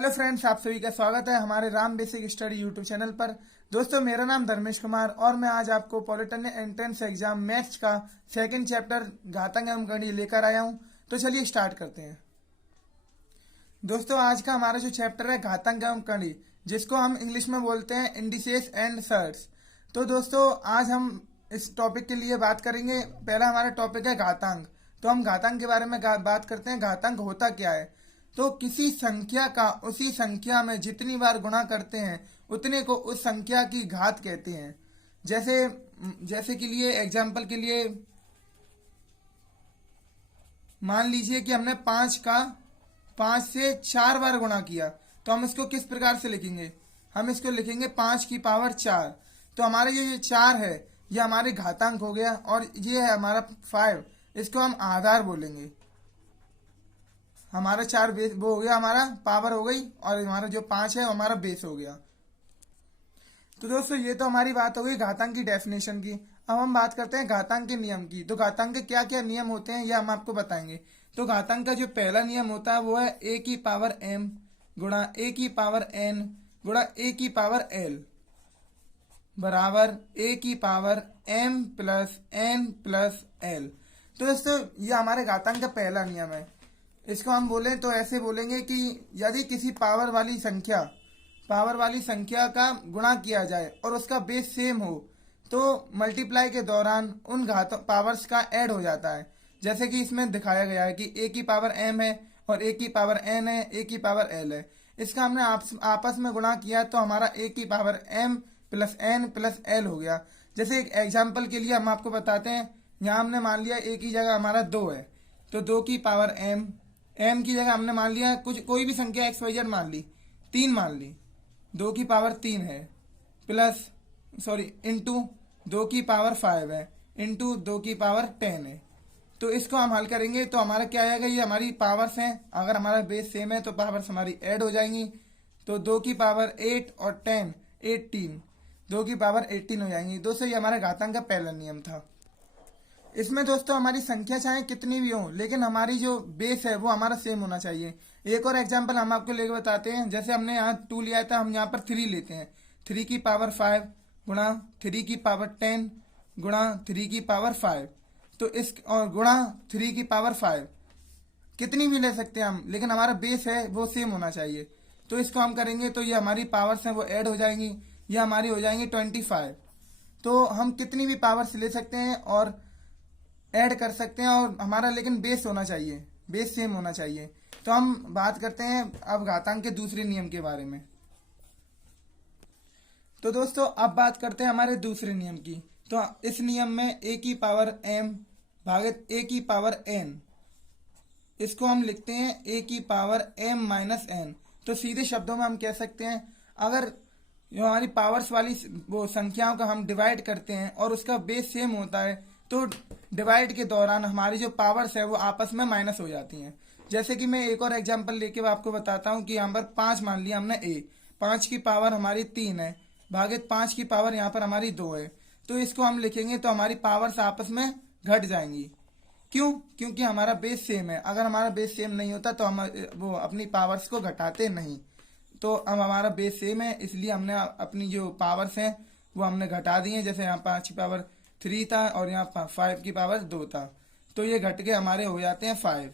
Hello friends, आप सभी का स्वागत है हमारे Ram basic study YouTube channel पर। दोस्तों, मेरा नाम धर्मेश कुमार और मैं आज आपको पॉलिटेक्निक एंट्रेंस एग्जाम मैथ्स का सेकंड चैप्टर घातांक एवं गणित लेकर आया हूं। तो चलिए स्टार्ट करते हैं। दोस्तों, आज का हमारा जो चैप्टर है घातांक एवं गणित, जिसको हम इंग्लिश में बोलते हैं इंडिसेस एंड सर्ट्स। तो दोस्तों, आज हम इस टॉपिक के लिए बात करेंगे। पहला हमारा टॉपिक है घातांक। तो हम घातांक के बारे में बात करते हैं। घातांक होता क्या है? तो किसी संख्या का उसी संख्या में जितनी बार गुणा करते हैं उतने को उस संख्या की घात कहते हैं। जैसे जैसे के लिए एग्जाम्पल के लिए मान लीजिए कि हमने 5 से 4 बार गुणा किया, तो हम इसको किस प्रकार से लिखेंगे? हम इसको लिखेंगे 5 की पावर 4। तो हमारे ये 4 है, ये हमारे घातांक हो गया, और ये है हमारा 5, इसको हम आधार बोलेंगे। हमारा 4 बेस वो हो गया, हमारा पावर हो गई, और हमारा जो 5 है हमारा बेस हो गया। तो दोस्तों, ये तो हमारी बात हो गई घातांक की डेफिनेशन की। अब हम बात करते हैं घातांक के नियम की। तो घातांक के क्या क्या नियम होते हैं ये हम आपको बताएंगे। तो घातांक का जो पहला नियम होता है वो है a की पावर m गुणा a की पावर n गुणा a की पावर l बराबर a की power m plus n plus l। तो दोस्तों, ये हमारे घातांक का पहला नियम है। इसको हम बोलें तो ऐसे बोलेंगे कि यदि किसी पावर वाली संख्या का गुणा किया जाए और उसका बेस सेम हो, तो मल्टीप्लाई के दौरान उन पावर्स का ऐड हो जाता है। जैसे कि इसमें दिखाया गया है कि a की पावर m है और a की पावर n है, a की पावर l है। इसका हमने आपस में गुणा किया तो हमारा a की power m plus n plus l हो गया। जैसे एक एग्जाम्पल के लिए हम आपको बताते हैं, यहाँ हमने मान लिया a की जगह हमारा 2 है, तो 2 की पावर m की जगह हमने मान लिया कोई भी संख्या XYZ मान ली, 3 मान ली, 2 की पावर 3 है, प्लस इंटू 2 की पावर 5 है, इंटू 2 की पावर 10 है। तो इसको हम हल करेंगे तो हमारा क्या आएगा? ये हमारी पावर्स हैं। अगर हमारा बेस सेम है तो पावर्स हमारी ऐड हो जाएंगी। तो 2 की पावर 8 और 10 18, 2 की पावर 18 हो जाएंगी। दोस्तों, ये हमारे घातांक का पहला नियम था। इसमें दोस्तों हमारी संख्या चाहे कितनी भी हो, लेकिन हमारी जो बेस है वो हमारा सेम होना चाहिए। एक और एग्जांपल हम आपको लेकर बताते हैं। जैसे हमने यहाँ 2 लिया था, हम यहाँ पर 3 लेते हैं। 3 की पावर 5 गुणा 3 की पावर 10 गुणा 3 की पावर 5। तो इस और गुणा 3 की पावर 5 कितनी भी ले सकते हैं हम, लेकिन हमारा बेस है वो सेम होना चाहिए। तो इसको हम करेंगे तो ये हमारी पावर्स हैं वो ऐड हो जाएंगी, ये हमारी हो जाएंगी 25। तो हम कितनी भी पावर्स ले सकते हैं और ऐड कर सकते हैं, और हमारा लेकिन बेस होना चाहिए, बेस सेम होना चाहिए। तो हम बात करते हैं अब घातांक के दूसरे नियम के बारे में। तो दोस्तों, अब बात करते हैं हमारे दूसरे नियम की। तो इस नियम में a की पावर m भागित a की पावर n, इसको हम लिखते हैं a की पावर m माइनस n। तो सीधे शब्दों में हम कह सकते हैं, अगर जो हमारी पावर्स वाली वो संख्याओं का हम डिवाइड करते हैं और उसका बेस सेम होता है, तो डिवाइड के दौरान हमारी जो पावर्स है वो आपस में माइनस हो जाती हैं। जैसे कि मैं एक और एग्जांपल लेके आपको बताता हूँ कि यहाँ पर 5 मान लिया हमने a, 5 की पावर हमारी 3 है भागित 5 की पावर यहाँ पर हमारी 2 है। तो इसको हम लिखेंगे तो हमारी पावर्स आपस में घट जाएंगी। क्यों? क्योंकि हमारा बेस सेम है। अगर हमारा बेस सेम नहीं होता तो हम वो अपनी पावर्स को घटाते नहीं। तो अब हमारा बेस सेम है, इसलिए हमने अपनी जो पावर्स हैं वो हमने घटा दी हैं। जैसे यहाँ 5 की पावर 3 था और यहाँ 5 की पावर 2 था, तो ये घट के हमारे हो जाते हैं 5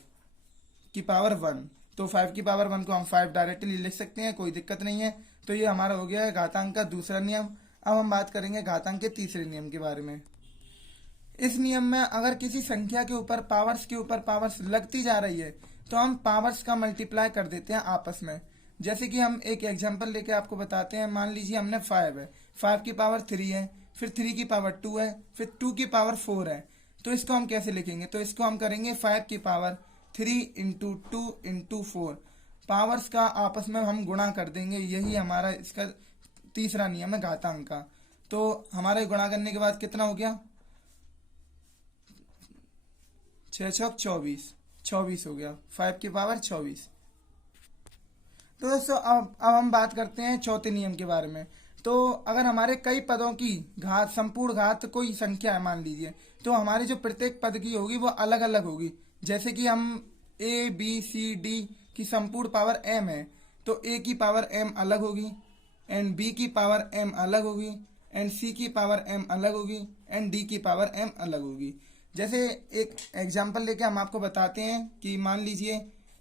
की पावर 1। तो 5 की पावर 1 को हम 5 डायरेक्टली लिख सकते हैं, कोई दिक्कत नहीं है। तो ये हमारा हो गया है घातांक का दूसरा नियम। अब हम बात करेंगे घातांक के तीसरे नियम के बारे में। इस नियम में अगर किसी संख्या के ऊपर पावर्स लगती जा रही है तो हम पावर्स का मल्टीप्लाई कर देते हैं आपस में। जैसे कि हम एक एग्जांपल लेके आपको बताते हैं। मान लीजिए हमने 5 है, 5 की पावर 3 है, फिर 3 की पावर 2 है, फिर 2 की पावर 4 है। तो इसको हम कैसे लिखेंगे? तो इसको हम करेंगे 5 की पावर 3 इंटू 2 इंटू 4। पावर्स का आपस में हम गुणा कर देंगे। यही हमारा इसका तीसरा नियम है घातांक का। तो हमारे गुणा करने के बाद कितना हो गया? 6 छक 24 हो गया, 5 की पावर 24। तो दोस्तों, अब हम बात करते हैं चौथे नियम के बारे में। तो अगर हमारे कई पदों की घात संपूर्ण घात कोई संख्या है मान लीजिए, तो हमारे जो प्रत्येक पद की होगी वो अलग अलग होगी। जैसे कि हम a b c d की संपूर्ण पावर m है, तो ए की पावर m अलग होगी, एंड बी की पावर m अलग होगी, एंड सी की पावर m अलग होगी, एंड डी की पावर m अलग होगी। जैसे एक एग्जांपल लेके हम आपको बताते हैं कि मान लीजिए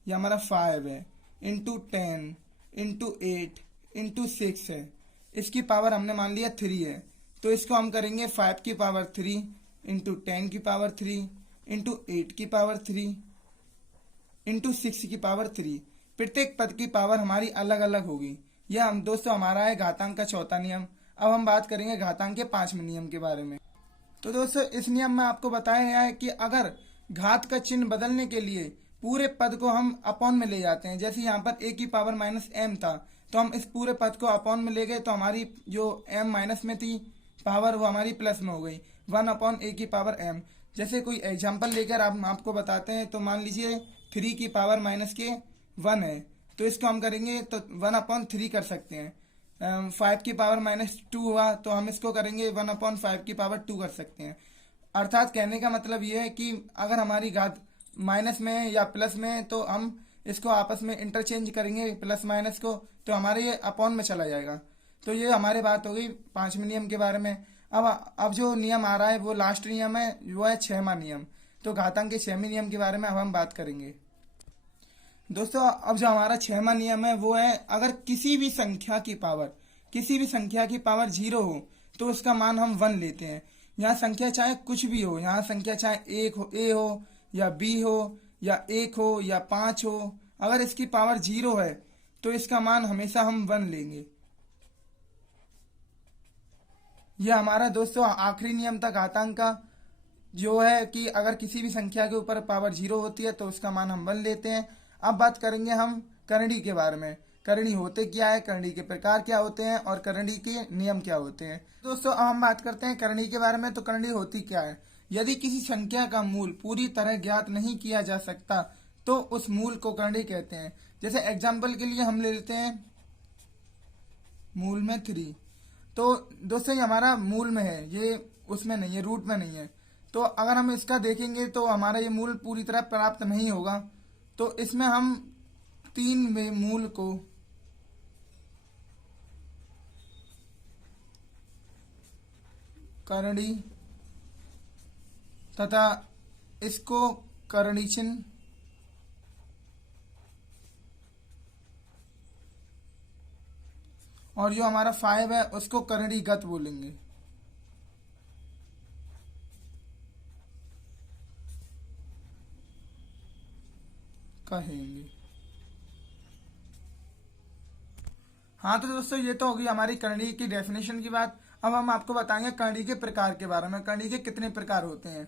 ये हमारा 5 है, इंटू 10 इंटू 8 इंटू 6 है, इसकी पावर हमने मान लिया 3 है। तो इसको हम करेंगे 5 की पावर 3 इंटू 10 की पावर 3 इंटू 8 की पावर 3 इंटू 6 की पावर 3। प्रत्येक पद की पावर हमारी अलग अलग होगी। यह हम दोस्तों हमारा है घातांक का चौथा नियम। अब हम बात करेंगे घातांक के 5वें नियम के बारे में। तो दोस्तों इस नियम में आपको बताया गया है कि अगर घात का चिन्ह बदलने के लिए पूरे पद को हम अपॉन में ले जाते हैं, जैसे यहाँ पर a की पावर माइनस m था, तो हम इस पूरे पद को अपॉन में ले गए तो हमारी जो m माइनस में थी पावर वो हमारी प्लस में हो गई, 1/a की पावर m। जैसे कोई एग्जाम्पल लेकर आपको बताते हैं, तो मान लीजिए 3 की पावर माइनस के 1 है, तो इसको हम करेंगे तो 1/3 कर सकते हैं। 5 की पावर माइनस 2 हुआ तो हम इसको करेंगे 1/5 की पावर 2 कर सकते हैं। अर्थात कहने का मतलब ये है कि अगर हमारी घात माइनस में या प्लस में, तो हम इसको आपस में इंटरचेंज करेंगे प्लस माइनस को, तो हमारे ये अपॉन में चला जाएगा। तो ये हमारी बात हो गई 5वें नियम के बारे में। अब जो नियम आ रहा है वो लास्ट नियम है, वो है 6वां नियम। तो घातांक के 6वें नियम के बारे में अब हम बात करेंगे। दोस्तों अब जो हमारा 6वां नियम है वो है, अगर किसी भी संख्या की पावर 0 हो तो उसका मान हम 1 लेते हैं। यहाँ संख्या चाहे कुछ भी हो, यहाँ संख्या चाहे a हो या b हो या 1 हो या 5 हो, अगर इसकी पावर 0 है तो इसका मान हमेशा हम 1 लेंगे। यह हमारा दोस्तों आखिरी नियम था घातांक का, जो है कि अगर किसी भी संख्या के ऊपर पावर 0 होती है तो उसका मान हम 1 लेते हैं। अब बात करेंगे हम करणी के बारे में। करणी होते क्या है, करणी के प्रकार क्या होते हैं और करणी के नियम क्या होते हैं। दोस्तों अब हम बात करते हैं करणी के बारे में। तो करणी होती क्या है, यदि किसी संख्या का मूल पूरी तरह ज्ञात नहीं किया जा सकता तो उस मूल को करणी कहते हैं। जैसे एग्जाम्पल के लिए हम ले लेते हैं मूल में 3। तो दोस्तों ये हमारा मूल में है, ये उसमें नहीं है, रूट में नहीं है। तो अगर हम इसका देखेंगे तो हमारा ये मूल पूरी तरह प्राप्त नहीं होगा। तो इसमें हम 3 में मूल को करणी तथा इसको करणी चिन्ह और जो हमारा 5 है उसको करणीगत बोलेंगे, कहेंगे। हाँ तो दोस्तों ये तो होगी हमारी करणी की डेफिनेशन की बात। अब हम आपको बताएंगे करणी के प्रकार के बारे में। करणी के कितने प्रकार होते हैं।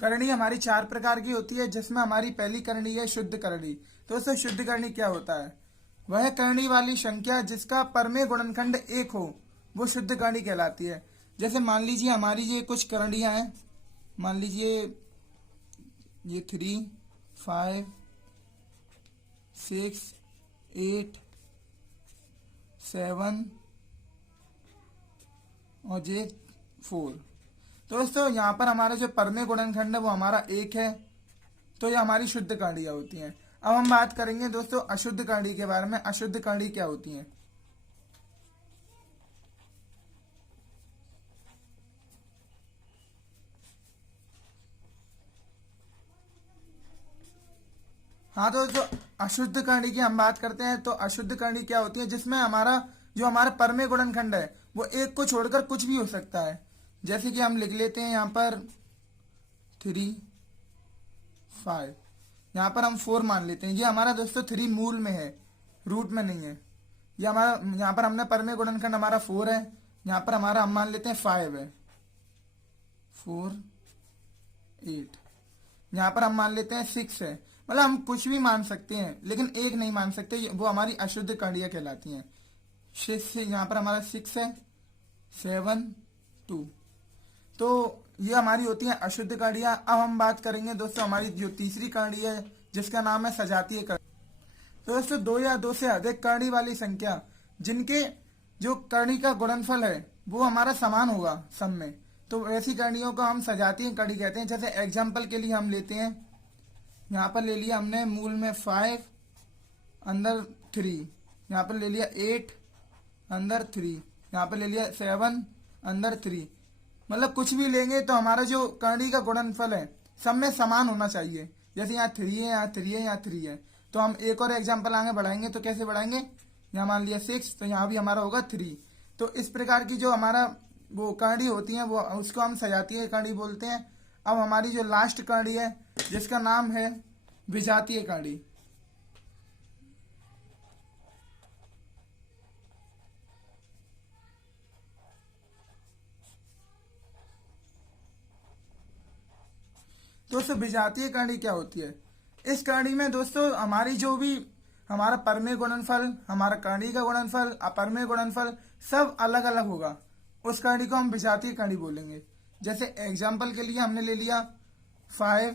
करणी हमारी 4 प्रकार की होती है, जिसमें हमारी पहली करणी है शुद्ध करणी। तो दोस्तों शुद्ध करणी क्या होता है, वह करणी वाली संख्या जिसका परमेय गुणनखंड 1 हो वो शुद्ध करणी कहलाती है। जैसे मान लीजिए हमारी ये कुछ करणियां हैं, मान लीजिए ये 3, 5, 6, 8, 7 और ये 4। तो दोस्तों यहाँ पर हमारा जो परमेय गुणनखंड है वो हमारा 1 है। तो ये हमारी शुद्ध करणियां होती हैं। अब हम बात करेंगे दोस्तों अशुद्ध करणी के बारे में। अशुद्ध करणी क्या होती हैं। हाँ तो दोस्तों अशुद्ध करणी की हम बात करते हैं। तो अशुद्ध करणी क्या होती है, जिसमें हमारा परमेय गुणनखंड है वो 1 को छोड़कर कुछ भी हो सकता है। जैसे कि हम लिख लेते हैं यहाँ पर 3, 5, यहाँ पर हम 4 मान लेते हैं। ये हमारा दोस्तों 3 मूल में है, रूट में नहीं है। ये हमारा यहाँ पर हमने परमेय गुणनखंड हमारा 4 है, यहाँ पर हमारा हम मान लेते हैं 5 है, 4, 8। यहाँ पर हम मान लेते हैं 6 है। मतलब हम कुछ भी मान सकते हैं लेकिन 1 नहीं मान सकते, वो हमारी अशुद्ध करणियां कहलाती हैं। 6 यहाँ पर हमारा 6 है, 7, 2। तो ये हमारी होती है अशुद्ध करणियां। अब हम बात करेंगे दोस्तों हमारी जो तीसरी करणी है जिसका नाम है सजातीय करणी। तो दोस्तों 2 या 2 से अधिक करणी वाली संख्या जिनके जो करणी का गुणनफल है वो हमारा समान होगा सब में, तो ऐसी करणियों को हम सजातीय करणी कहते हैं। जैसे एग्जाम्पल के लिए हम लेते हैं, यहाँ पर ले लिया हमने मूल में 5 अंदर 3, यहाँ पर ले लिया 8 अंदर 3, यहाँ पर ले लिया 7 अंदर 3। मतलब कुछ भी लेंगे तो हमारा जो करनी का गुणनफल है सब में समान होना चाहिए। जैसे यहाँ 3 है, यहाँ 3 है, यहाँ 3 है, तो हम एक और एग्जाम्पल आगे बढ़ाएंगे तो कैसे बढ़ाएंगे, यहाँ मान लिया 6 तो यहाँ भी हमारा होगा 3। तो इस प्रकार की जो हमारा वो करनी होती है वो उसको हम सजातीय करनी बोलते हैं। अब हमारी जो लास्ट करनी है जिसका नाम है विजातीय करनी। दोस्तों विजातीय करनी क्या होती है? इस करनी में दोस्तों हमारी जो भी हमारा परमेय गुणनफल, हमारा करनी का गुणनफल, अपरमेय गुणनफल सब अलग अलग होगा। उस करनी को हम विजातीय करनी बोलेंगे। जैसे एग्जाम्पल के लिए हमने ले लिया 5,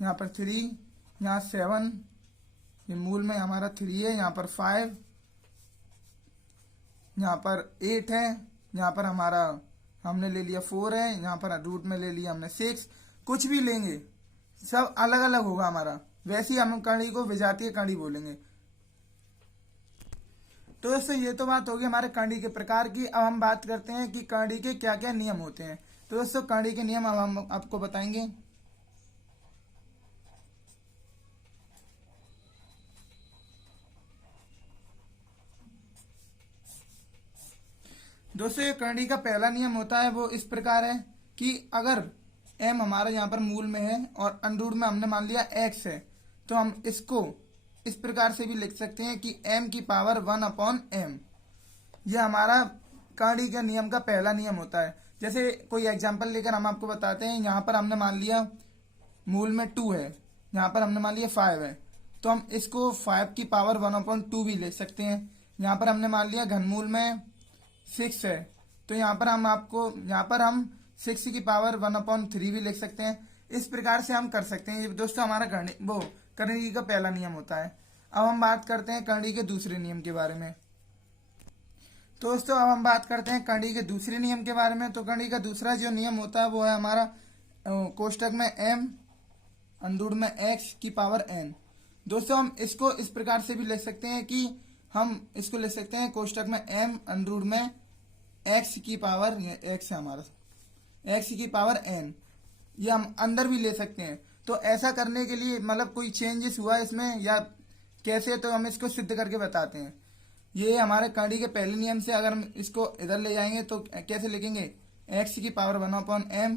यहाँ पर 3, यहाँ 7, ये मूल में हमारा 3 है, यहाँ पर 5, यहाँ पर 8 है, यहाँ पर हमारा हमने ले लिया 4 है, यहाँ पर रूट में ले लिया हमने 6। कुछ भी लेंगे सब अलग अलग होगा हमारा, वैसे ही हम करनी को विजातीय करनी बोलेंगे। तो दोस्तों ये तो बात होगी हमारे करनी के प्रकार की। अब हम बात करते हैं कि करनी के क्या क्या नियम होते हैं। तो दोस्तों करनी के नियम अब हम आपको बताएंगे। दोस्तों ये करनी का पहला नियम होता है वो इस प्रकार है कि अगर m हमारा यहाँ पर मूल में है और अंडरूट में हमने मान लिया x है, तो हम इसको इस प्रकार से भी लिख सकते हैं कि m की पावर 1/m। यह हमारा करनी के नियम का पहला नियम होता है। जैसे कोई एग्जांपल लेकर हम आपको बताते हैं, यहाँ पर हमने मान लिया मूल में 2 है, यहाँ पर हमने मान लिया 5 है, तो हम इसको 5 की पावर 1/2 भी ले सकते हैं। यहाँ पर हमने मान लिया घनमूल में 6 है, तो यहाँ पर हम 6 की पावर 1/3 भी लिख सकते हैं। इस प्रकार से हम कर सकते हैं। ये दोस्तों हमारा करनी का पहला नियम होता है। अब हम बात करते हैं करनी के दूसरे नियम के बारे में। तो दोस्तों अब हम बात करते हैं करनी के दूसरे नियम के बारे में। तो करनी का दूसरा जो नियम होता है वो है हमारा कोष्टक में m अंडरूट में x की पावर n। दोस्तों हम इसको इस प्रकार से भी लिख सकते हैं कि हम इसको लिख सकते हैं कोष्टक में m अंडरूट में x की पावर x है हमारा x की पावर n, ये हम अंदर भी ले सकते हैं। तो ऐसा करने के लिए मतलब कोई चेंजेस हुआ इसमें या कैसे, तो हम इसको सिद्ध करके बताते हैं। ये हमारे करनी के पहले नियम से अगर हम इसको इधर ले जाएंगे तो कैसे लिखेंगे, x की पावर 1/m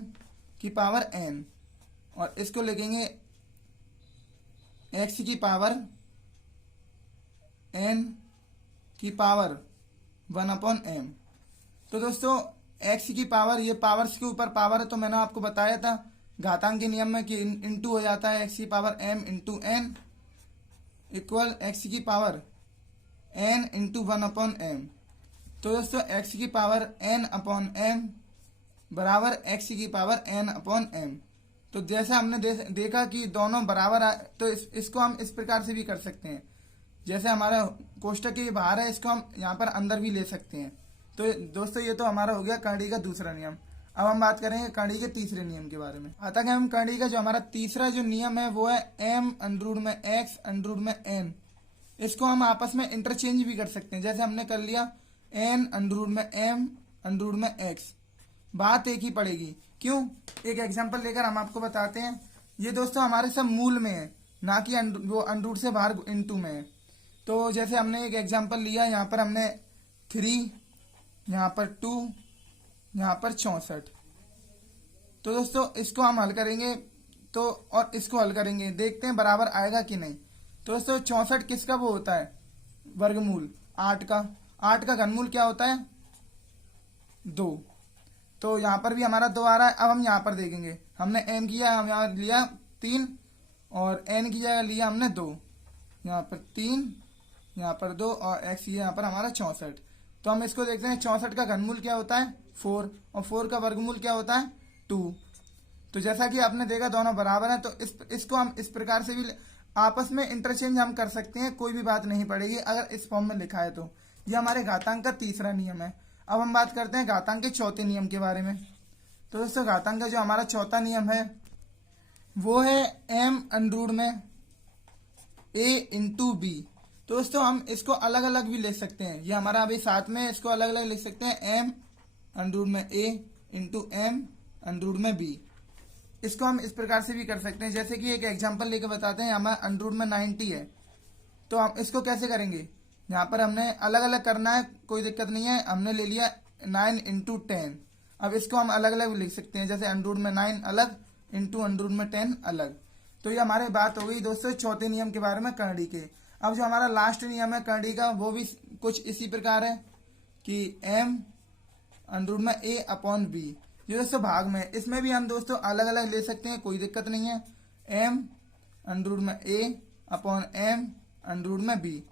की पावर n, और इसको लिखेंगे x की पावर n की पावर 1/m। तो दोस्तों x की पावर, ये पावर्स के ऊपर पावर है, तो मैंने आपको बताया था घातांक के नियम में कि इंटू हो जाता है x की power m into n equal x की पावर n इंटू 1/m। तो दोस्तों x की पावर n/m बराबर x की पावर n/m। तो जैसे हमने देखा कि दोनों बराबर तो इसको हम इस प्रकार से भी कर सकते हैं। जैसे हमारा कोष्टक के बाहर है, इसको हम यहाँ पर अंदर भी ले सकते हैं। तो दोस्तों ये तो हमारा हो गया करनी का दूसरा नियम। अब हम बात करेंगे करनी के तीसरे नियम के बारे में। आता है हम करनी का जो हमारा तीसरा जो नियम है वो है m अंडरूट में x अंडरूट में n। इसको हम आपस में इंटरचेंज भी कर सकते हैं। जैसे हमने कर लिया n अंडरूट में m अंडरूट में x, बात एक ही पड़ेगी। क्यों? एक एग्जांपल लेकर हम आपको बताते हैं। ये दोस्तों हमारे सब मूल में है, ना कि वो अंडरूट से बाहर इनटू में है। तो जैसे हमने एक एग्जांपल लिया, यहाँ पर हमने 3, यहाँ पर 2, यहाँ पर 64। तो दोस्तों इसको हम हल करेंगे तो और इसको हल करेंगे, देखते हैं बराबर आएगा कि नहीं। तो दोस्तों 64 किसका वो होता है, वर्गमूल 8 का। 8 का घनमूल क्या होता है, 2। तो यहाँ पर भी हमारा 2 आ रहा है। अब हम यहाँ पर देखेंगे, हमने m किया, हम यहाँ लिया 3 और n की जगह लिया हमने 2। यहाँ पर 3, यहाँ पर 2 और x यहाँ पर हमारा 64। तो हम इसको देखते हैं 64 का घनमूल क्या होता है 4 और 4 का वर्गमूल क्या होता है 2। तो जैसा कि आपने देखा दोनों बराबर हैं, तो इसको हम इस प्रकार से भी आपस में इंटरचेंज हम कर सकते हैं, कोई भी बात नहीं पड़ेगी अगर इस फॉर्म में लिखा है तो। ये हमारे घातांक का तीसरा नियम है। अब हम बात करते हैं घातांक के चौथे नियम के बारे में। तो दोस्तों घातांक का जो हमारा चौथा नियम है वो है m अंडरूट में a इंटू बी। तो दोस्तों हम इसको अलग अलग भी लिख सकते हैं, ये हमारा अभी साथ में, इसको अलग अलग लिख सकते हैं, एम अंडर रूट में ए इंटू एम अंडर रूट में बी। इसको हम इस प्रकार से भी कर सकते हैं, जैसे कि एक एग्जांपल लेके बताते हैं, हमारा अंडर रूट में 90 है, तो हम इसको कैसे करेंगे, यहाँ पर हमने अलग अलग करना है, कोई दिक्कत नहीं है, हमने ले लिया 9 इंटू 10। अब इसको हम अलग अलग लिख सकते हैं, जैसे अंडर रूट में 9 अलग इंटू अंडर रूट में 10 अलग। तो ये हमारी बात हो गई दोस्तों चौथे नियम के बारे में करंडी के। अब जो हमारा लास्ट नियम है करंडी का, वो भी कुछ इसी प्रकार है कि एम अंडर रूट में ए अपॉन बी, ये दोस्तों भाग में, इसमें भी हम दोस्तों अलग अलग ले सकते हैं, कोई दिक्कत नहीं है, एम अंडर रूट में ए अपॉन एम अंडर रूट में बी।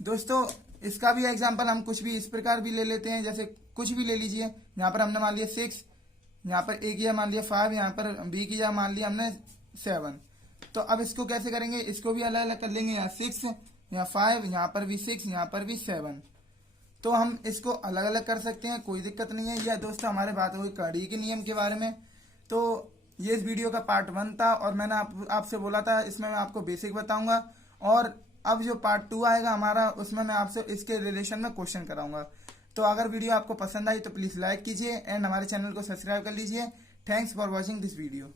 दोस्तों इसका भी एग्जांपल हम कुछ भी इस प्रकार भी ले लेते हैं, जैसे कुछ भी ले लीजिए, यहाँ पर हमने मान लिया 6, यहाँ पर ए की मान लिया 5, यहाँ पर बी की मान लिया हमने 7। तो अब इसको कैसे करेंगे, इसको भी अलग अलग कर लेंगे, यहाँ 6, यहाँ 5, यहाँ पर भी 6, यहाँ पर भी 7। तो हम इसको अलग अलग कर सकते हैं, कोई दिक्कत नहीं है। यह दोस्तों हमारे बात हुई करंडी के नियम के बारे में। तो ये इस वीडियो का पार्ट 1 था, और मैंने आपसे बोला था इसमें मैं आपको बेसिक बताऊंगा, और अब जो पार्ट 2 आएगा हमारा, उसमें मैं आपसे इसके रिलेशन में क्वेश्चन कराऊंगा। तो अगर वीडियो आपको पसंद आई तो प्लीज लाइक कीजिए एंड हमारे चैनल को सब्सक्राइब कर लीजिए। Thanks for watching this video.